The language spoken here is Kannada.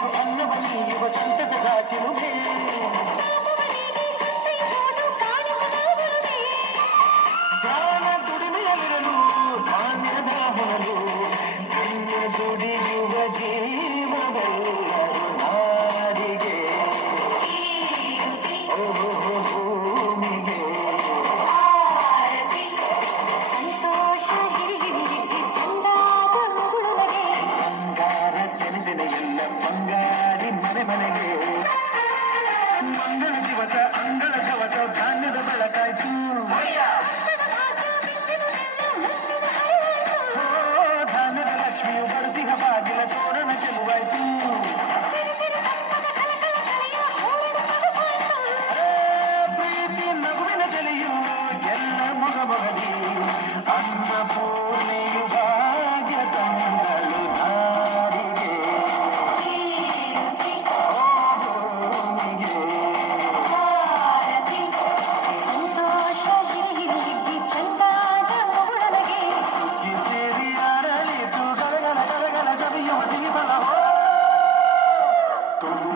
ಜನರಿಗೂ ಅನ್ನವ ನೀಯುವ ಸಂತಸದ ಚಿಲುಮೆ ಜ್ಞಾನ ದುಡಿಮೆಯಲ್ಲಿರಲು ಧಾನ್ಯದ ಹೊರಲು ಧನ್ಯ ದುಡಿಯುವ ಜೀವವೆಲ್ಲರೂ ನಾಡಿಗೆ ಭೂಮಿಗೆ ಸಂತೋಷ ಚಂದಾದ ಮಗುಳುವಗೆ ಬಂಗಾರ ತೆನೆದೆನೆಯೆಲ್ಲ ಬಂಗಾರಿ ಮನೆ ಮನೆಗೆ ಮಂಗಳ ದಿವಸ ಅಂಗಳ ಕವಸ ಧಾನ್ಯದ ಬೆಳಕಾಯ್ತು ಧಾನ್ಯದ ಲಕ್ಷ್ಮಿಯು ಬರುತ್ತಿಹ ಬಾಗಿಲ ತೋರಣ ಚೆಲುವಾಯ್ತು ಪ್ರೀತಿ ನಗುವಿನ ಜಲೆಯು ಎಲ್ಲ ಮೊಗಮೊಗಲಿ ಅನ್ನಪೂರ್ಣೆಯು ಭಾಗ್ಯ ತಂದಳು ನಾಡಿಗೆ ಭೂಮಿಗೆ ಸಂತೋಷ ಹಿರಿಹಿರಿಗಿದ್ದಿ ಚಂದಾದ ಮಗುಳುವಗೆ ಸುಖಿ ಸೇರಿ ಅರಳಿತು ಗಲಗಲ ಗಲಗಲ ಕವಿಯುವ ದೀಪಲ ತುಂಬ